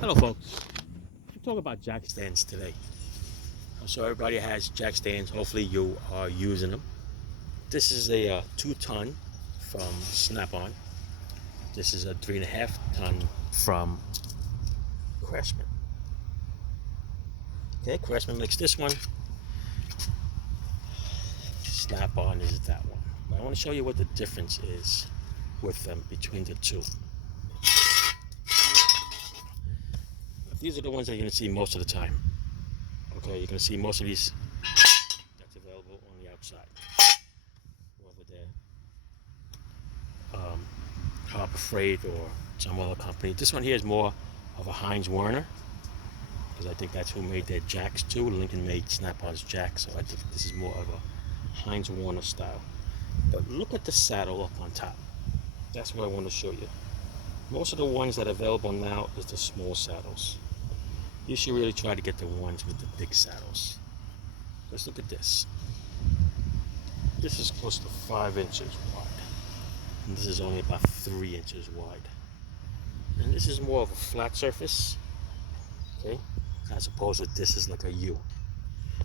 Hello folks, I'm talking about jack stands today. So everybody has jack stands, hopefully you are using them. This is a 2-ton from Snap-on. This is a 3.5-ton from Craftsman. Okay, Craftsman makes this one. Snap-on is that one. But I want to show you what the difference is with them between the two. These are the ones that you're going to see most of the time. Okay, you're going to see most of these that's available on the outside. Whether they're Harbor Freight or some other company. This one here is more of a Heinz Werner, because I think that's who made their jacks too. Lincoln made Snap-on's jacks, so I think this is more of a Heinz Werner style. But look at the saddle up on top. That's what I want to show you. Most of the ones that are available now is the small saddles. You should really try to get the ones with the big saddles. Let's look at this. This is close to 5 inches wide. And this is only about 3 inches wide. And this is more of a flat surface, okay, as opposed to this is like a U.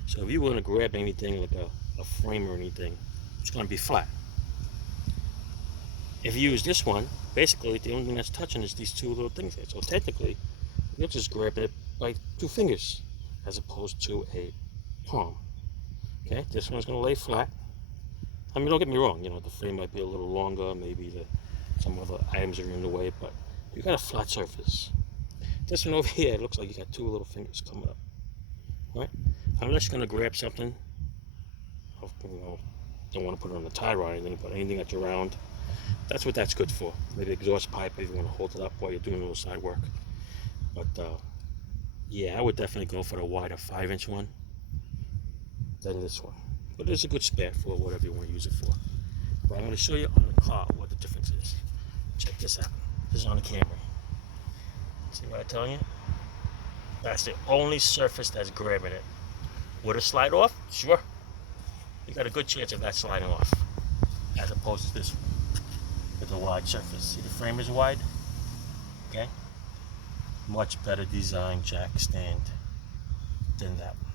So if you want to grab anything like a frame or anything, it's going to be flat. If you use this one, basically the only thing that's touching is these two little things here. So technically, you're just grabbing it by 2 fingers as opposed to a palm. Okay, this one's going to lay flat. I mean, don't get me wrong, you know, the frame might be a little longer, maybe some other items are in the way, but you got a flat surface. This one over here, it looks like you got 2 little fingers coming up, right? Unless you're going to grab something, you know, don't want to put it on the tie rod or anything, but anything that's around, that's what that's good for. Maybe exhaust pipe if you want to hold it up while you're doing a little side work. But yeah, I would definitely go for the wider 5-inch one than this one. But it's a good spare for whatever you want to use it for. But I'm going to show you on the car what the difference is. Check this out. This is on the Camry. See what I'm telling you? That's the only surface that's grabbing it. Would it slide off? Sure. You got a good chance of that sliding off, as opposed to this one with a wide surface. See, the frame is wide. Okay. Much better design jack stand than that one.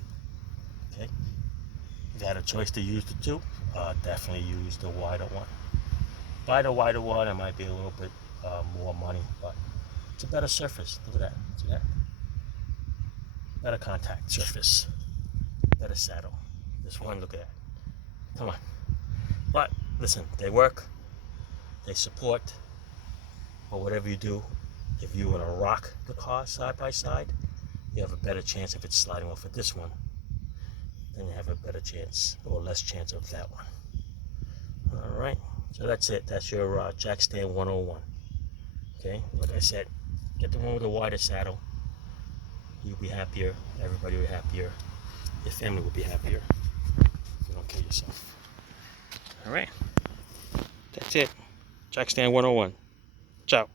Okay. If you had a choice to use the two, definitely use the wider one. Buy the wider one, it might be a little bit more money, but it's a better surface. Look at that. See that? Better contact surface. Better saddle. This one, look at that. Come on. But listen, they work. They support. But whatever you do, if you want to rock the car side by side, you have a better chance if it's sliding off of this one. Then you have a better chance or less chance of that one. All right. So that's it. That's your jack stand 101. Okay. Like I said, get the one with the wider saddle. You'll be happier. Everybody will be happier. Your family will be happier. You don't kill yourself. All right. That's it. Jack stand 101. Ciao.